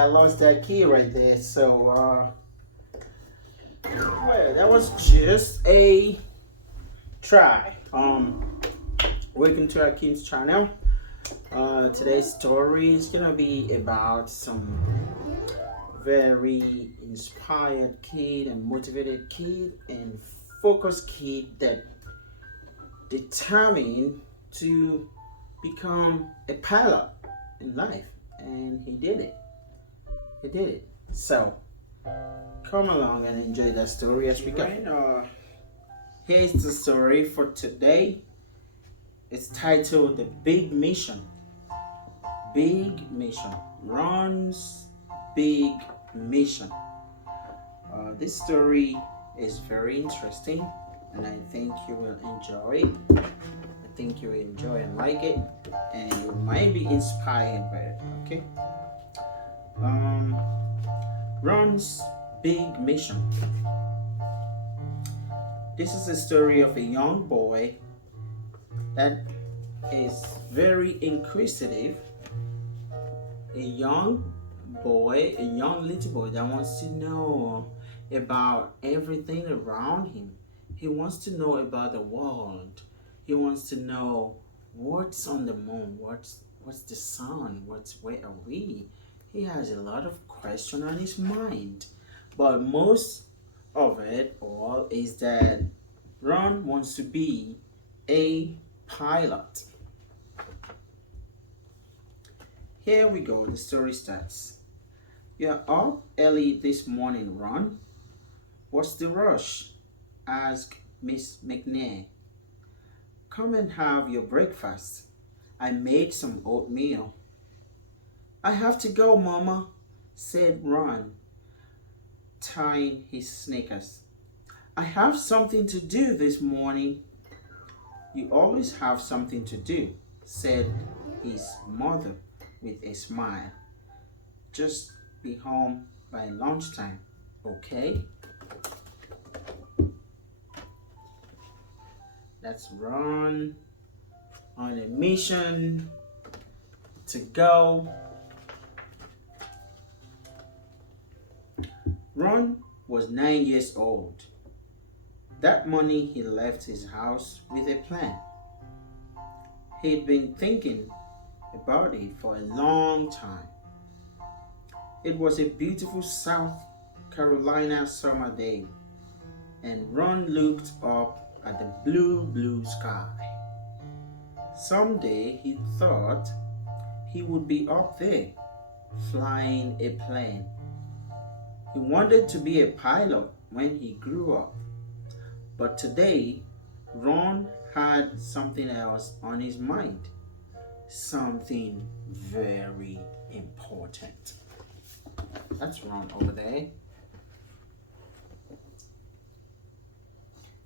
I lost that key right there. So, well, that was just a try. Welcome to our kids channel. Today's story is gonna be about some very inspired kid and motivated kid and focused kid that determined to become a pilot in life, and he did it. He did it. So come along and enjoy that story as we go. Here's the story for today. It's titled The Big Mission. Big Mission. Ron's Big Mission. This story is very interesting, and I think you will enjoy it. I think you will enjoy and like it, and you might be inspired by it. Okay. Ron's Big Mission. This is a story of a young boy that is very inquisitive. A young little boy that wants to know about everything around him. He wants to know about the world. He wants to know what's on the moon, what's the sun, where are we? He has a lot of questions on his mind. But most of it all is that Ron wants to be a pilot. Here we go, the story starts. You're up early this morning, Ron. What's the rush? Asked Miss McNair. Come and have your breakfast. I made some oatmeal. I have to go, Mama, said Ron, tying his sneakers. I have something to do this morning. You always have something to do, said his mother with a smile. Just be home by lunchtime, okay? That's Ron on a mission to go. Ron was 9 years old. That morning he left his house with a plan. He'd been thinking about it for a long time. It was a beautiful South Carolina summer day, and Ron looked up at the blue sky. Someday he thought he would be up there, flying a plane. He wanted to be a pilot when he grew up. But today, Ron had something else on his mind. Something very important. That's Ron over there.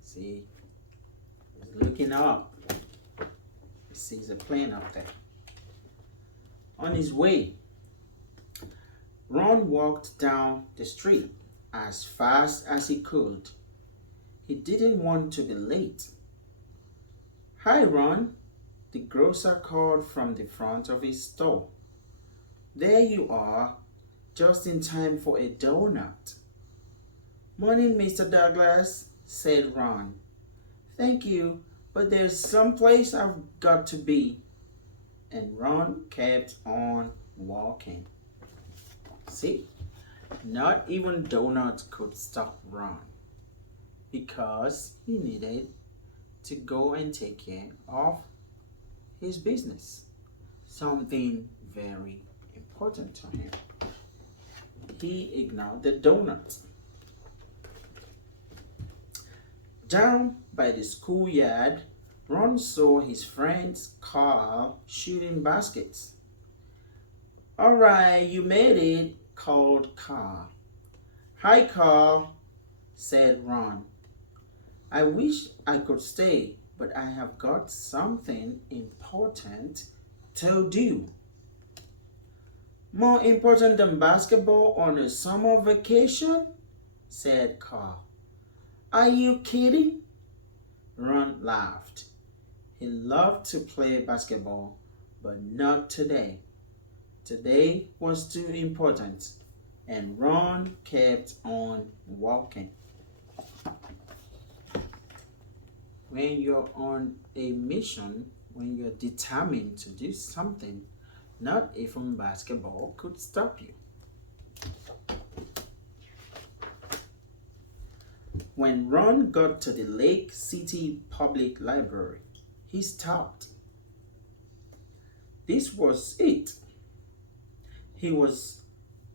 See, he's looking up. He sees a plane up there. On his way, Ron walked down the street as fast as he could. He didn't want to be late. Hi, Ron, the grocer called from the front of his store. There you are, just in time for a donut. Morning, Mr. Douglas, said Ron. Thank you, but there's some place I've got to be. And Ron kept on walking. See, not even donuts could stop Ron, because he needed to go and take care of his business. Something very important to him. He ignored the donut. Down by the schoolyard, Ron saw his friends Carl shooting baskets. All right, you made it, called Carl. Hi, Carl, said Ron. I wish I could stay, but I have got something important to do. More important than basketball on a summer vacation? Said Carl. Are you kidding? Ron laughed. He loved to play basketball, but not today. Today was too important, and Ron kept on walking. When you're on a mission, when you're determined to do something, not even basketball could stop you. When Ron got to the Lake City Public Library, he stopped. This was it. He was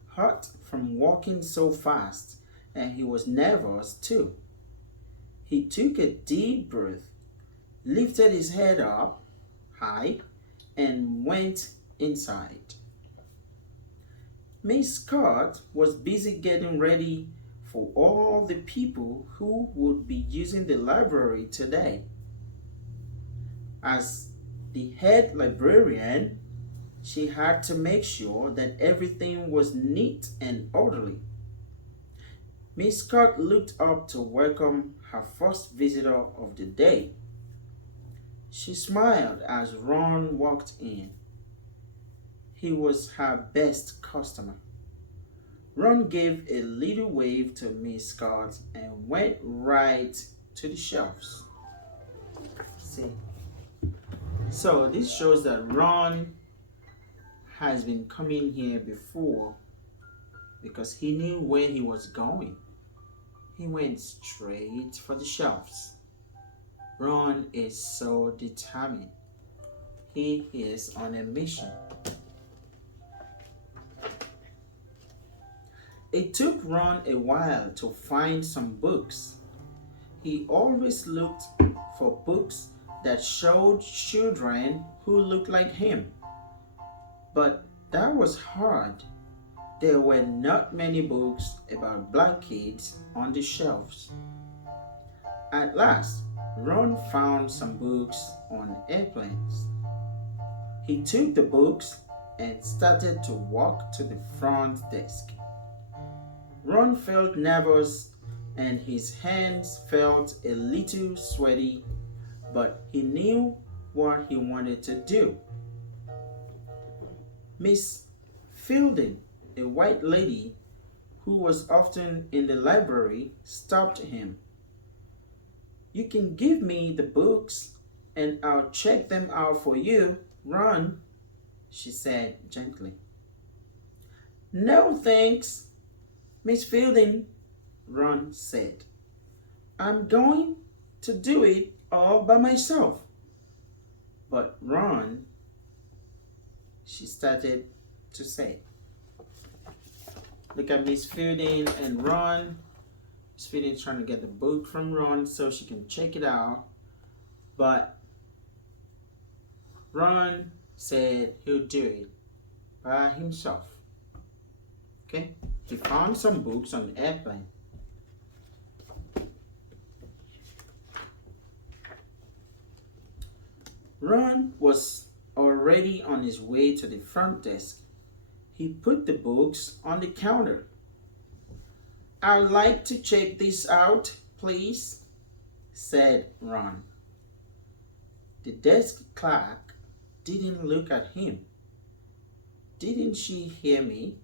hot from walking so fast, and he was nervous too. He took a deep breath, lifted his head up high, and went inside. Miss Scott was busy getting ready for all the people who would be using the library today. As the head librarian, she had to make sure that everything was neat and orderly. Miss Scott looked up to welcome her first visitor of the day. She smiled as Ron walked in. He was her best customer. Ron gave a little wave to Miss Scott and went right to the shelves. See? So this shows that Ron has been coming here before because he knew where he was going. He went straight for the shelves. Ron is so determined. He is on a mission. It took Ron a while to find some books. He always looked for books that showed children who looked like him. But that was hard. There were not many books about black kids on the shelves. At last, Ron found some books on airplanes. He took the books and started to walk to the front desk. Ron felt nervous and his hands felt a little sweaty, but he knew what he wanted to do. Miss Fielding, a white lady who was often in the library, stopped him. "You can give me the books and I'll check them out for you, Ron," she said gently. "No, thanks, Miss Fielding," Ron said. "I'm going to do it all by myself." "But Ron," she started to say. Look at Miss Fielding and Ron. Miss Fielding trying to get the book from Ron so she can check it out. But Ron said he'll do it by himself. Okay? He found some books on the airplane. Ron was already on his way to the front desk. He put the books on the counter. "I'd like to check this out, please," said Ron. The desk clerk didn't look at him. "Didn't she hear me?"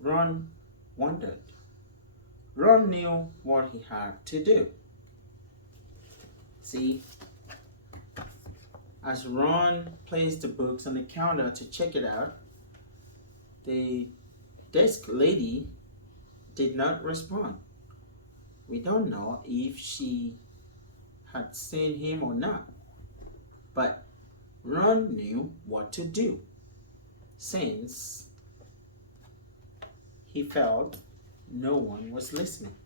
Ron wondered. Ron knew what he had to do. See, as Ron placed the books on the counter to check it out, the desk lady did not respond. We don't know if she had seen him or not, but Ron knew what to do since he felt no one was listening.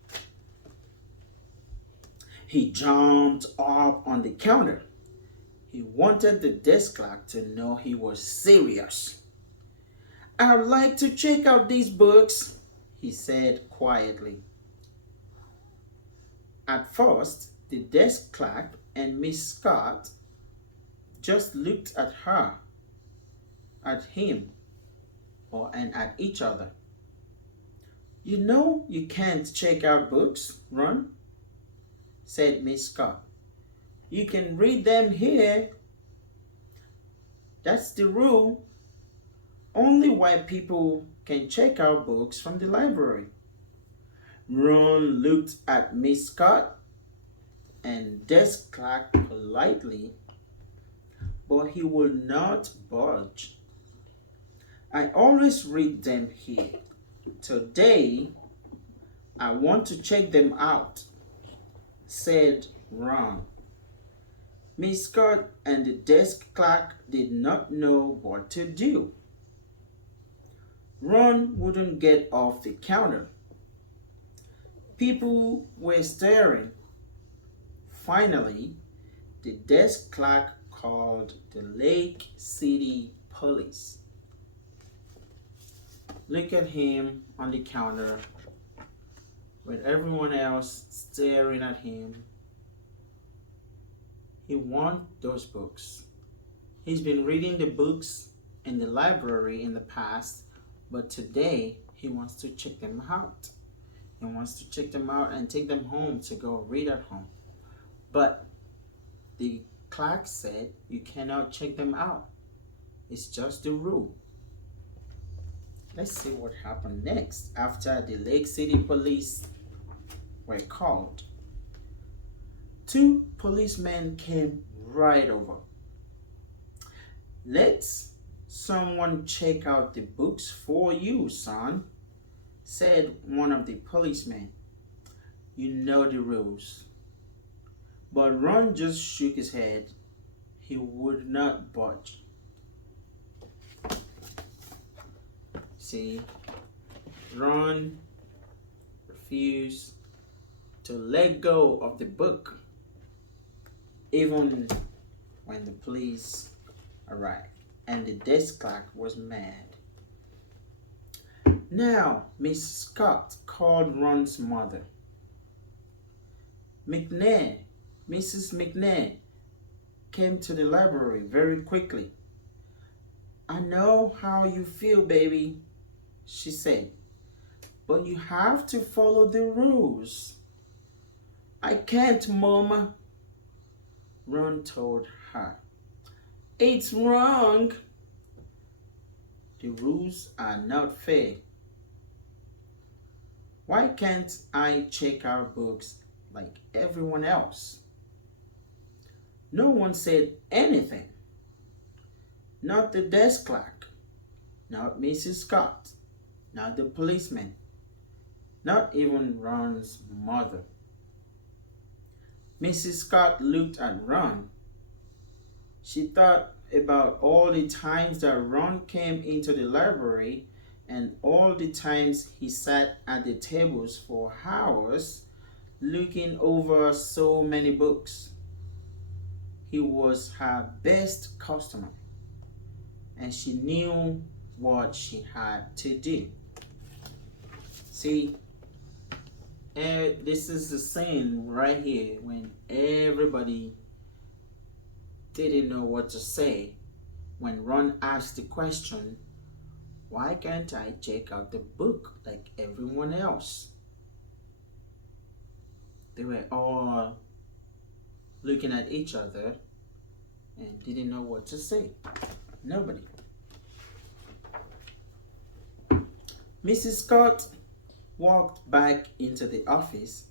He jumped up on the counter. He wanted the desk clerk to know he was serious. "I'd like to check out these books," he said quietly. At first, the desk clerk and Miss Scott just looked at her, at him, and at each other. "You know you can't check out books, Ron," said Miss Scott. "You can read them here. That's the rule. Only white people can check out books from the library. Ron looked at Miss Scott and desk clerk politely, but he would not budge. I always read them here. Today, I want to check them out, said Ron. Miss Scott and the desk clerk did not know what to do. Ron wouldn't get off the counter. People were staring. Finally, the desk clerk called the Lake City Police. Look at him on the counter with everyone else staring at him. He wants those books. He's been reading the books in the library in the past, but today he wants to check them out. He wants to check them out and take them home to go read at home. But the clerk said you cannot check them out. It's just the rule. Let's see what happened next after the Lake City Police were called. Two policemen came right over. Let someone check out the books for you, son, said one of the policemen. You know the rules. But Ron just shook his head. He would not budge. See, Ron refused to let go of the book, even when the police arrived, and the desk clerk was mad. Now, Miss Scott called Ron's mother. McNair, Mrs. McNair, came to the library very quickly. I know how you feel, baby, she said, but you have to follow the rules. I can't, Mama, Ron told her. It's wrong. The rules are not fair. Why can't I check out books like everyone else? No one said anything. Not the desk clerk, not Mrs. Scott, not the policeman, not even Ron's mother. Mrs. Scott looked at Ron. She thought about all the times that Ron came into the library and all the times he sat at the tables for hours looking over so many books. He was her best customer, and she knew what she had to do. See, this is the scene right here when everybody didn't know what to say when Ron asked the question, why can't I check out the book like everyone else? They were all looking at each other and didn't know what to say. Nobody. Mrs. Scott walked back into the office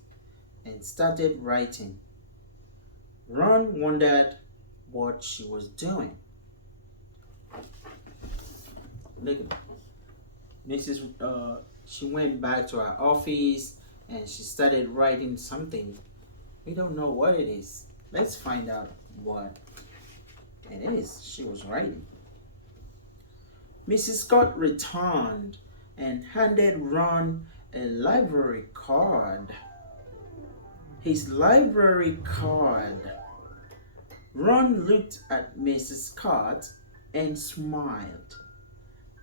and started writing. Ron wondered what she was doing. Look at she went back to her office and she started writing something. We don't know what it is. Let's find out what it is she was writing. Mrs. Scott returned and handed Ron a library card. His library card. Ron looked at Mrs. Scott and smiled.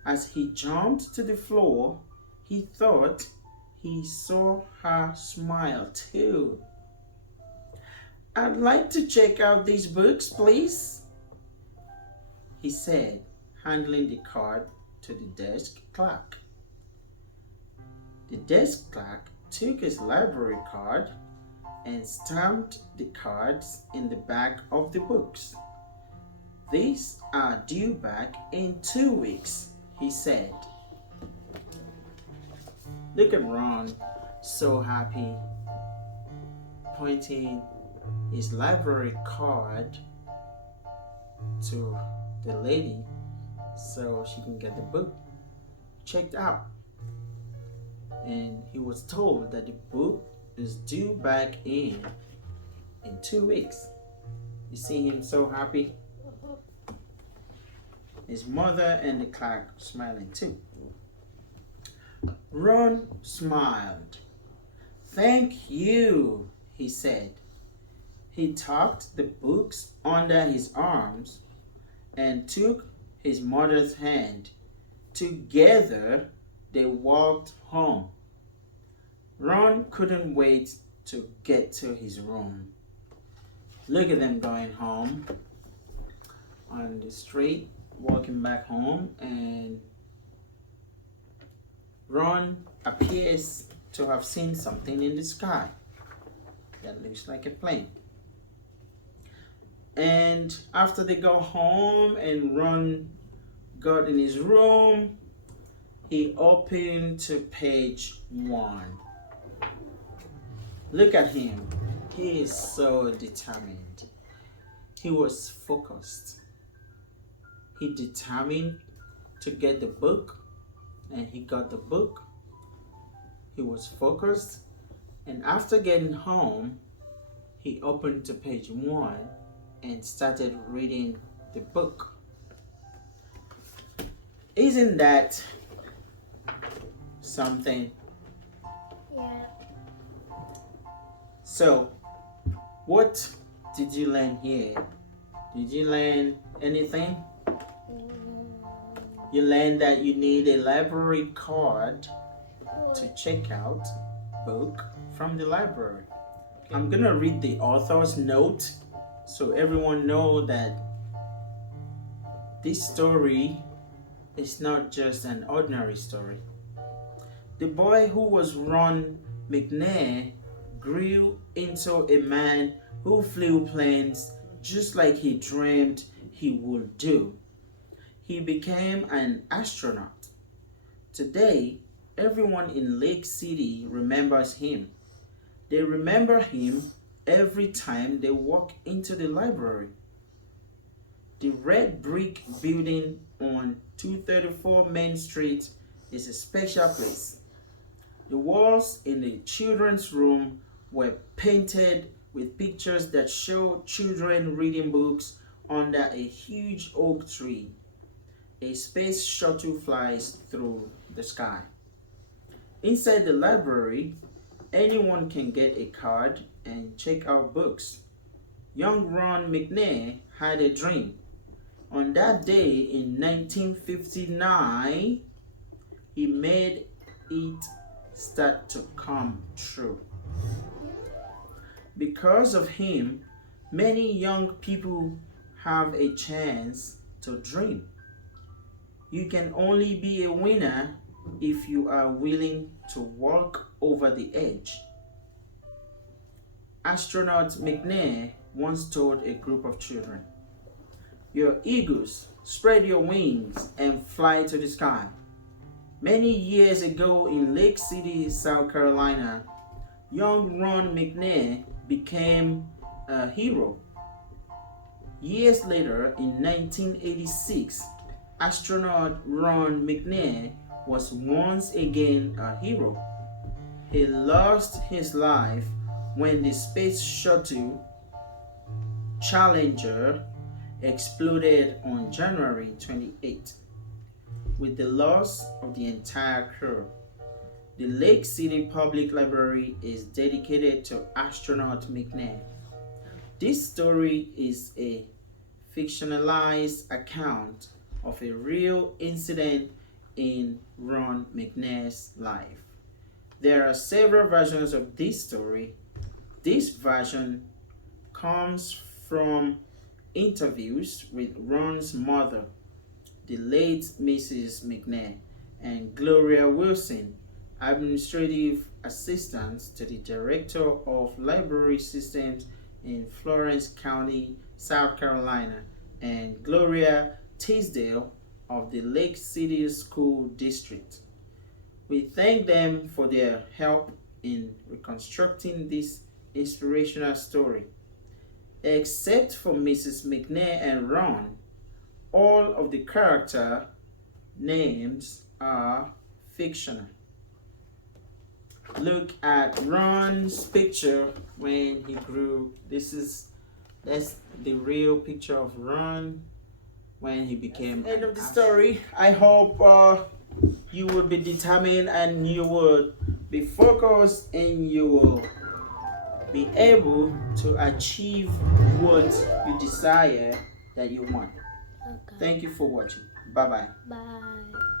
As he jumped to the floor, he thought he saw her smile too. I'd like to check out these books, please, he said, handing the card to the desk clerk. The desk clerk took his library card and stamped the cards in the back of the books. These are due back in 2 weeks, he said. Look at Ron, so happy, pointing his library card to the lady so she can get the book checked out. And he was told that the book is due back in 2 weeks. You see him so happy? His mother and the clerk smiling too. Ron smiled. "Thank you," he said. He tucked the books under his arms and took his mother's hand. Together, they walked home. Ron couldn't wait to get to his room. Look at them going home on the street, walking back home, and Ron appears to have seen something in the sky that looks like a plane. And after they go home and Ron got in his room, he opened to page 1. Look at him. He is so determined. He was focused. He determined to get the book, and he got the book. He was focused, and after getting home, he opened to page 1 and started reading the book. Isn't that something? Yeah. So, what did you learn here? Did you learn anything? You learned that you need a library card to check out book from the library. I'm gonna read the author's note so everyone know that this story is not just an ordinary story. The boy who was Ron McNair grew into a man who flew planes just like he dreamed he would do. He became an astronaut. Today, everyone in Lake City remembers him. They remember him every time they walk into the library. The red brick building on 234 Main Street is a special place. The walls in the children's room were painted with pictures that show children reading books under a huge oak tree. A space shuttle flies through the sky. Inside the library, anyone can get a card and check out books. Young Ron McNair had a dream. On that day in 1959, he made it start to come true. Because of him, many young people have a chance to dream. You can only be a winner if you are willing to walk over the edge. Astronaut McNair once told a group of children, "You're eagles, spread your wings and fly to the sky." Many years ago in Lake City, South Carolina, young Ron McNair became a hero. Years later, in 1986, astronaut Ron McNair was once again a hero. He lost his life when the space shuttle Challenger exploded on January 28, with the loss of the entire crew. The Lake City Public Library is dedicated to astronaut McNair. This story is a fictionalized account of a real incident in Ron McNair's life. There are several versions of this story. This version comes from interviews with Ron's mother, the late Mrs. McNair, and Gloria Wilson, administrative assistant to the director of library systems in Florence County, South Carolina, and Gloria Tisdale, of the Lake City School District. We thank them for their help in reconstructing this inspirational story. Except for Mrs. McNair and Ron, all of the character names are fictional. Look at Ron's picture when he grew. That's the real picture of Ron when he became end of the story. I hope you will be determined and you will be focused and you will be able to achieve what you desire that you want. Okay. Thank you for watching. Bye bye. Bye.